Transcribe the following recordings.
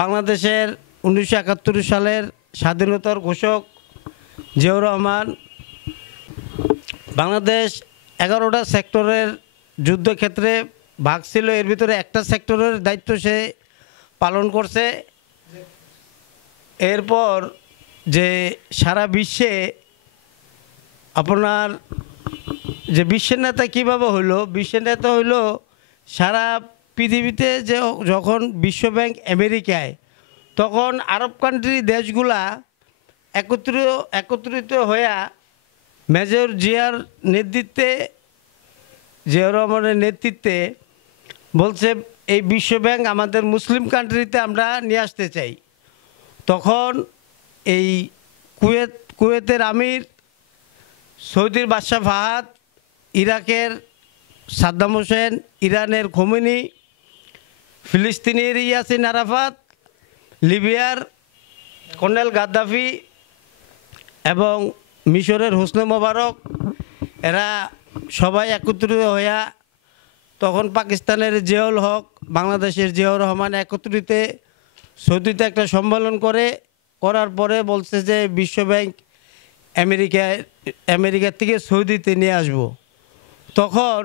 বাংলাদেশের 1971 সালের স্বাধীনতার ঘোষক জিয়াউর রহমান বাংলাদেশ 11টা সেক্টরের যুদ্ধক্ষেত্রে ভাগ ছিল, এর ভিতরে একটা সেক্টরের দায়িত্ব সে পালন করছে। এরপর যে সারা বিশ্বে আপনার যে বিশ্বের নেতা কীভাবে হইল, বিশ্বের নেতা হইল সারা পৃথিবীতে যে যখন বিশ্বব্যাংক আমেরিকায়, তখন আরব কান্ট্রি দেশগুলা একত্রিত হইয়া মেজর জিয়ার নেতৃত্বে, জিয়াউর রহমানের নেতৃত্বে বলছে এই বিশ্বব্যাংক আমাদের মুসলিম কান্ট্রিতে আমরা নিয়ে আসতে চাই। তখন এই কুয়েতের আমির, সৌদির বাদশাহ ফাহাদ, ইরাকের সাদ্দাম হোসেন, ইরানের খোমেনি, ফিলিস্তিনের ইয়াসিন আরাফাত, লিবিয়ার কর্নেল গাদ্দাফি এবং মিশরের হোসনে মোবারক, এরা সবাই একত্রিত হইয়া তখন পাকিস্তানের জিয়াউল হক, বাংলাদেশের জিয়াউর রহমান একত্রিত সৌদিতে একটা সম্মেলন করার পরে বলছে যে বিশ্বব্যাংক আমেরিকার থেকে সৌদিতে নিয়ে আসব। তখন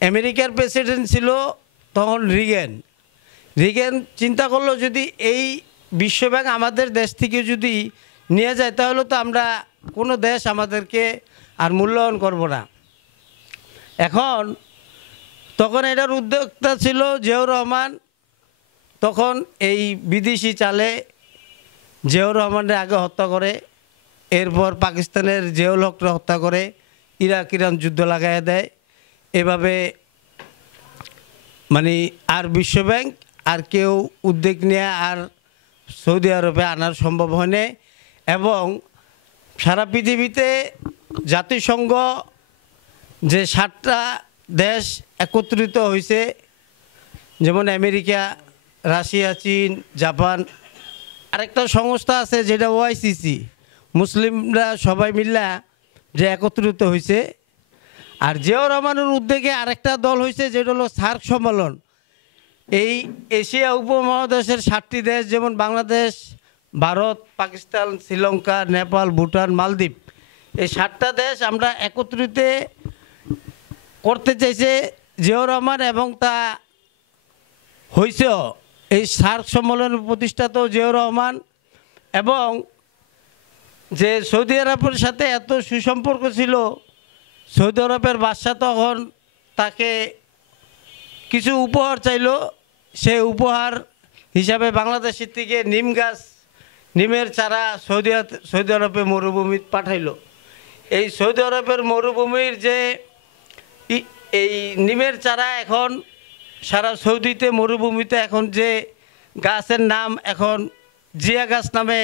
আমেরিকার প্রেসিডেন্ট ছিল তখন রিগেন চিন্তা করলো যদি এই বিশ্বব্যাংক আমাদের দেশ থেকে যদি নিয়ে যায় তাহলে তো আমরা কোনো দেশ আমাদেরকে আর মূল্যায়ন করব না। তখন এটার উদ্যোক্তা ছিল জিয়াউর রহমান। তখন এই বিদেশি চালে জিয়াউর রহমানের আগে হত্যা করে, এরপর পাকিস্তানের জিয়াউল হককে হত্যা করে, ইরান যুদ্ধ লাগাইয়া দেয়। এভাবে মানে আর বিশ্বব্যাংক আর কেউ উদ্যোগ নিয়ে আর সৌদি আরবে আনার সম্ভব হয়নি। এবং সারা পৃথিবীতে জাতিসংঘ যে 7টা দেশ একত্রিত হয়েছে, যেমন আমেরিকা, রাশিয়া, চীন, জাপান, আরেকটা সংস্থা আছে যেটা ওআইসিসি, মুসলিমরা সবাই মিল্লা যে একত্রিত হয়েছে। আর জিয়াউর রহমানের উদ্যোগে আরেকটা দল হয়েছে যেটা হলো সার্ক সম্মেলন। এই এশিয়া উপমহাদেশের 7টি দেশ, যেমন বাংলাদেশ, ভারত, পাকিস্তান, শ্রীলঙ্কা, নেপাল, ভুটান, মালদ্বীপ, এই 7টা দেশ আমরা একত্রিত করতে চাইছে জিয়াউর রহমান, এবং তা হয়েছেও। এই সার্ক সম্মেলনের প্রতিষ্ঠাতাও জিয়াউর রহমান। এবং যে সৌদি আরবের সাথে এত সুসম্পর্ক ছিল, সৌদি আরবের বাদশাহ তখন তাকে কিছু উপহার চাইল। সে উপহার হিসাবে বাংলাদেশের থেকে নিমের চারা সৌদি আরবে মরুভূমি পাঠাইল। এই সৌদি আরবের মরুভূমির যে এই নিমের চারা এখন সারা সৌদিতে মরুভূমিতে এখন যে গাছের নাম এখন জিয়া গাছ নামে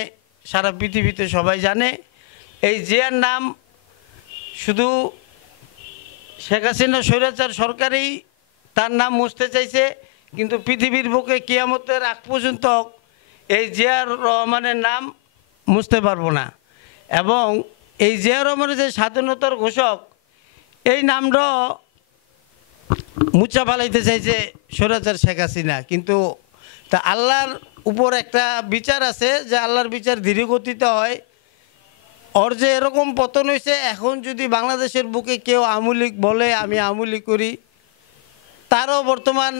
সারা পৃথিবীতে সবাই জানে। এই জিয়ার নাম শুধু শেখ হাসিনা স্বৈরাচার সরকারই তার নাম মুছতে চাইছে, কিন্তু পৃথিবীর বুকে কিয়ামতের আগ পর্যন্ত এই জিয়াউর রহমানের নাম মুছতে পারবো না। এবং এই জিয়াউর রহমানের যে স্বাধীনতার ঘোষক, এই নামটা মুছা ফালাইতে চাইছে স্বৈরাচার শেখ হাসিনা। কিন্তু তা আল্লাহর উপর একটা বিচার আছে যে আল্লাহর বিচার ধীরে গতিতে হয়। ওর যে এরকম পতন হয়েছে, এখন যদি বাংলাদেশের বুকে কেউ আমূলিক বলে আমি আমূলিক করি, তারও বর্তমান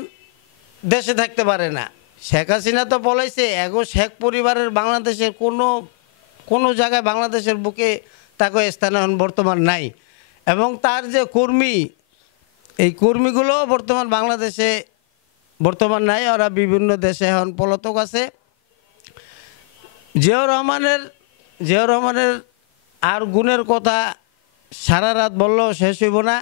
দেশে থাকতে পারে না। শেখ হাসিনা তো বলেছে এগো শেখ পরিবারের বাংলাদেশের কোনো জায়গায় বাংলাদেশের বুকে তাকে স্থান এখন বর্তমান নাই। এবং তার যে কর্মী, এই কর্মীগুলো বর্তমান বাংলাদেশে বর্তমান নাই, ওরা বিভিন্ন দেশে এখন পলাতক আছে। জিয়াউর রহমানের আর গুণের কথা সারা রাত বললেও শেষ হইব না।